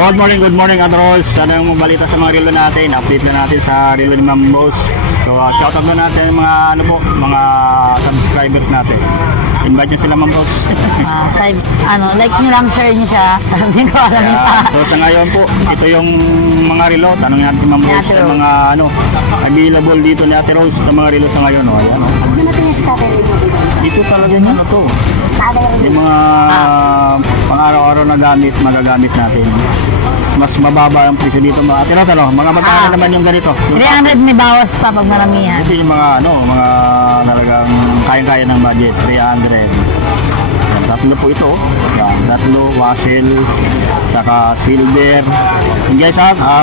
Good morning, Adros. Sana yung balita sa mga relo natin. Update na natin sa relo ni Ma'am Boss. So, shoutout na natin yung mga mga subscribers natin. Invite nyo sila, Ma'am Boss. Like nyo lang, share nyo siya. Hindi ko alam yung So, sa ngayon po, ito yung mga relo. Tanong natin, Ma'am Boss, Ate yung mga available dito ni Ate Rose ng mga relo sa ngayon. Ayan, Ano natin yung sa tatay mo? Dito talaga yung to. Yung mga pang-araw-araw na gamit, magagamit natin. Mas mababa ang presyo dito mga Ate Rose, mga magkano naman yung ganito? 300 may bawas pa pag maramihan. Ito yung mga mga talagang kaya-kaya ng budget, 300. Yan, tatlo po ito. Yan, tatlo, wasel, saka silver. And guys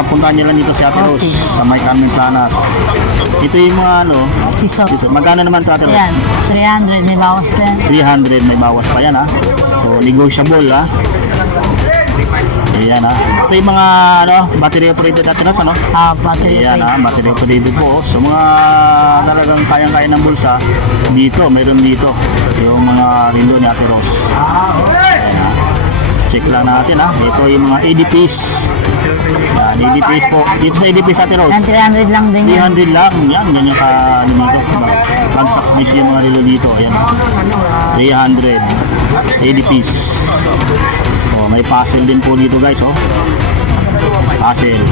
puntahan nyo lang dito si Ate Rose sa May Carmen Planas. Ito yung mga Piso. magkano naman ito, Ate Rose? Yan, 300 may bawas pa yan. 300 may bawas pa yan So negotiable Ayan Ito yung mga battery operated Ate Rose Battery Ayan pack. battery operated po. So mga talagang kayang-kaya ng bulsa dito, mayroon dito yung mga relo ni Ate Rose. Ayan Check lang natin Ito yung mga EDPs. Yan, EDPs po. Dito sa EDPs Ate Rose. Yan, 300 lang din yan. 300 lang. Yan, ganyan ka dito. Bagsak fish yung mga relo dito. Ayan 300 EDPs. So, may puzzle din po dito guys puzzle.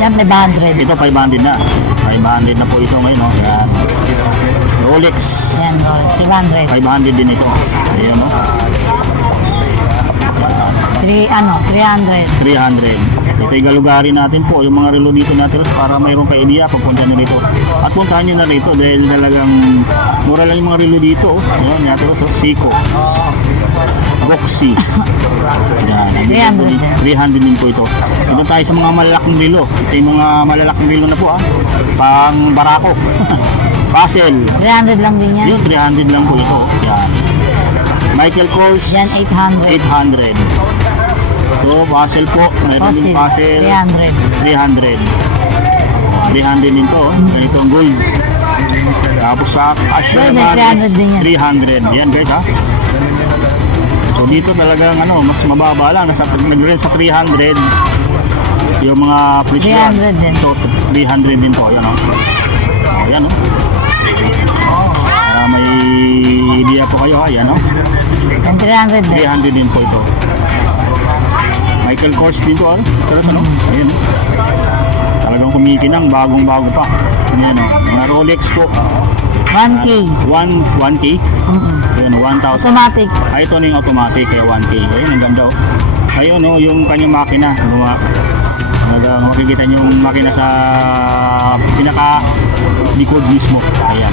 Yan, may 100. Ito 500 na. 500 na po ito ngayon Yan. Rolex. Yan, 300. 500 din ito. Ayan 300. 300. Ito yung galugari natin po, yung mga relo dito natin para mayroon kayo idea pagpunta nyo dito. At puntahan nyo na rito dahil talagang mura lang yung mga relo dito. Ayan, natin Seiko. Boxy. Yan, 300 din po ito. Ito tayo sa mga malalaking relo. Ito yung mga malalaking relo na po pang barako. Puzzle. 300 lang din yan. Yung 300 lang po ito. Yan. Michael Kors. Yan, 800. 800. So, puzzle po. Mayroon din puzzle. 300. 300 din to. Ganito ang gold. Tapos sa Asher Gold, 300 din yan. 300. Yan guys So dito talagang mas mababa lang. Nag-rent sa 300. Yung mga presyo. 300 din. So, 300 din to. Ayan Ayan may idea po kayo Ayan Yan, 300 din. 300 din po ito. Michael Kors din to Pero ayan talagang kumikinang bagong-bago pa. Ayan mga Rolex po. 1K. 1K? Ayan 1,000. Automatic. Ito na yung automatic kaya 1K. Ayan ang ganda Ayun yung kanyang makina. Makikita nyo yung makina sa pinaka likod mismo. Ayan.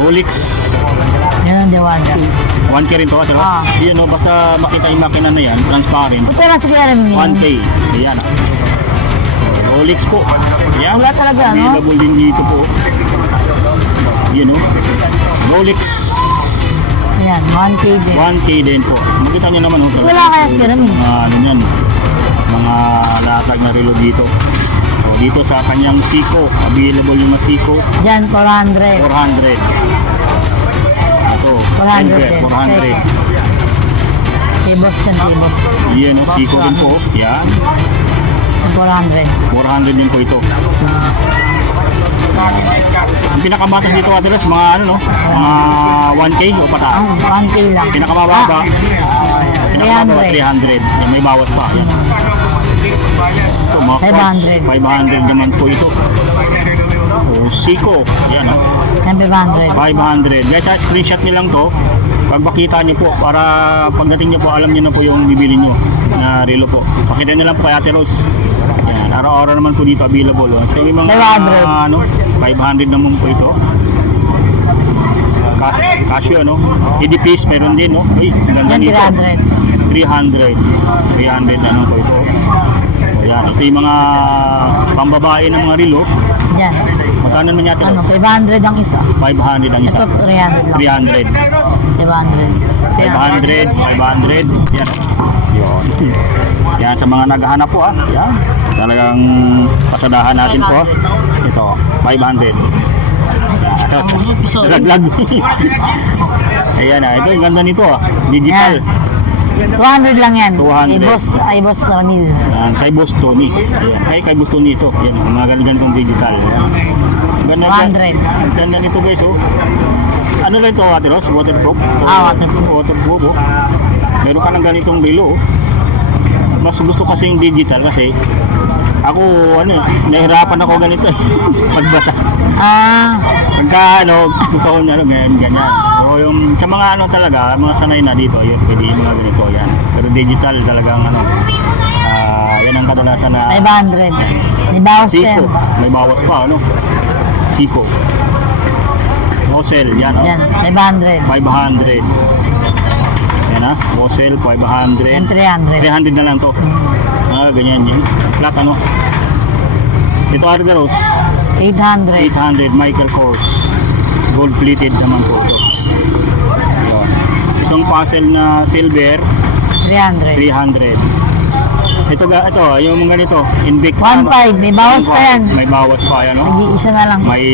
Rolex. Yan ang 1K. 1K rin to. Yun basta makita yung makina na yan, transparent. Ito lang sa kaya rin 1K. Ayan Rolex po. Ayan. Wala talaga Available din dito po. Yun Rolex. Yan, 1K din. 1K din po. Makita nyo naman Wala kaya sa kaya rin yan. Mga latag na relo dito. So, dito sa kanyang Seiko. Available yung mga Seiko. Dyan, 400. 400. Ito. 400 400. Tibos yan, tibos. Yan Seiko din po. Yan. 400. 400 din po ito. Ang pinakabatas dito Adres, mga mga 1K o pataas. 1K lang. Pinakamababa. Pinakamababa 300. Yan, may bawas pa. Yan. Ito, mga 500. 500 naman po ito. Seiko. Yan Yan, 500. 500. Guys, screenshot nyo lang to. Pag makita nyo po, para pagdating nyo po, alam nyo na po yung bibili nyo na relo po. Pakita nyo lang po kay Ate Rose. Yan, araw-araw naman po dito available. Ito yung mga 500 naman po ito. Casio EDPs meron din Uy, ang ganda nito. 300 po ito. Ayan, ito yung mga pambabae ng mga relo. Yan. Magkano naman yata? 500 ang isa. 500 ang isa. Ito, 300 lang. 300. 500. 500. Yan. Yun. Yan sa mga naghahanap po Yan. Talagang pasadahan natin po. Ito, 500. Laglag. Ayan ito ang ganda nito Digital. 200 lang yan. 200. Boss Ronil. Yan, kay Boss Tony. Ayan, kay Boss Tony ito. Yan, mga ganitong digital. Ayan. Ganda, 200. Ganda nito guys, oh. Ano lang ito, Ate Ros? Waterproof? Waterproof. Waterproof, oh. Meron ka ng ganitong relo, oh. Mas gusto kasi yung digital kasi ako, nahirapan ako ganito eh. Pagbasa. Pagka, gusto ko na, ganyan. So, yung, sa mga talaga, mga sanay na dito, yun, pwede yung mga ganito, yan. Pero digital talagang, yan ang kadalasan na 500. May bawas pa Siko. yan. May bawas pa, Siko. Rosel, yan, Yan, 500. 500. Yan, Rosel, 500. Yan, 300. 300 na lang to. Ganyan yun. Flat, Ito, Ate Rose. 800. 800 Michael Kors. Gold plated naman po ito. Ayan. Itong puzzle na silver, 300. 300. Ito, yung mga ganito, Invict. 1.5, may bawas pa yan. May bawas pa yan, Isa na lang. May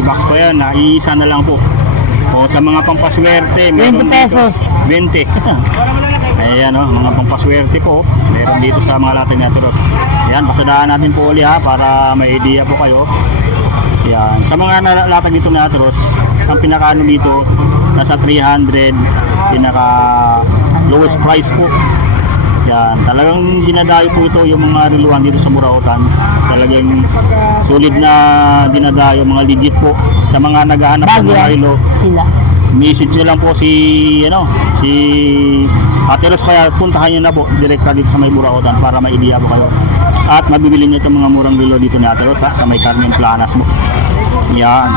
box pa yan, iisa na lang po. O sa mga pampaswerte, 20 pesos. 20. Ayan, mga pampaswerte po. Meron dito sa mga latin naturos. Ayan, pasadaan natin po uli para may idea po kayo. Ayan, sa mga latag dito naturos, ang pinakaano dito, nasa 300, pinaka lowest price po. Yan, talagang dinadayo po ito yung mga reluhan dito sa Burautan. Talagang solid na dinadayo, mga legit po. Sa mga naghahanap ng mga relo, Sila. message nyo lang po si Ate Ros, kaya puntahan nyo na po direkta dito sa may Burautan para may idea po kayo. At mabibili nyo itong mga murang relo dito ni Ate Ros, sa may Carmen Planas mo. Yan.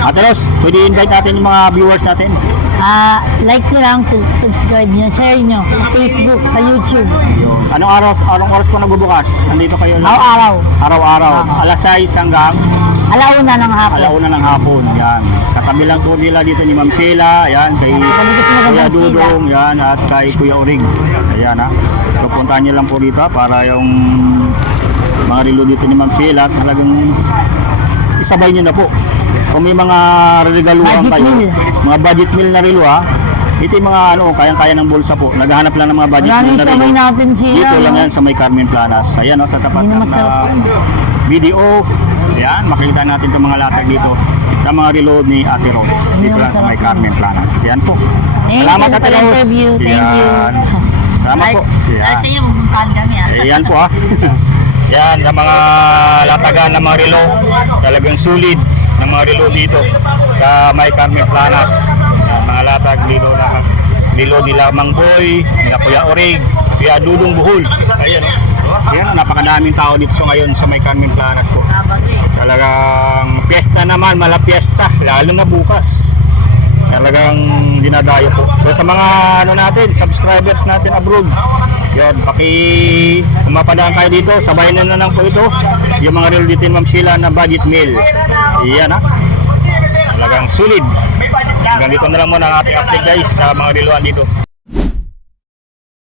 Ate Ros, pwede invite natin yung mga viewers natin. Like nyo lang, subscribe nyo, share nyo, Facebook, sa YouTube. Yun. Anong oras pa nagbubukas? Nandito kayo lang? Araw-araw. Araw-araw. Alas 6 hanggang Alauna ng hapon. alauna ng hapon. Yan. Katabi lang po nila dito ni Ma'am Sheila. Yan. Kay Kuya Dudong. Yan. At kay Kuya Urig. Ayan, So, puntahan nyo lang po dito para yung mga relo dito ni Ma'am Sheila. Talagang isabay nyo na po. Kung may mga regaluhan Budget kayo, meal. mga budget meal na relo, ito yung mga kayang-kaya ng bulsa po. Naghahanap lang ng mga budget Wala meal nang na sabay relo. natin sila. Dito lang yan sa may Carmen Planas. Ayan, sa tapat Hindi na ng masarap. video. Ayan, makikita natin itong mga latag dito sa mga relo ni Ate Rose. Hindi Dito na lang sa may masarap. Carmen Planas. Yan po. Thank Salamat, you Ate for the Rose. interview. Thank you. Yan. Salamat po. Yan. Sa iyo, pupuntahan kami Ayan po Yan, ang mga latagan ng mga relo. Talagang sulit ng mga relo dito sa may Carmen Planas. Yan, mga latag dito na relo nila Mang Boy, nila Kuya Orig, Kuya Dudong Buhol. Ayan, Ayan, napakadaming tao dito ngayon sa may Carmen Planas po. Talagang piyesta naman, malapiesta, lalo na bukas. Talagang dinadayo po. So sa mga subscribers natin abroad, yun, kung mapadaan kayo dito, sabayan na lang po ito. Yung mga relo dito ni Ma'am Sheila na budget meal. Iyan Talagang sulit. Hanggang dito na lang muna ang ating update guys sa mga reloan dito.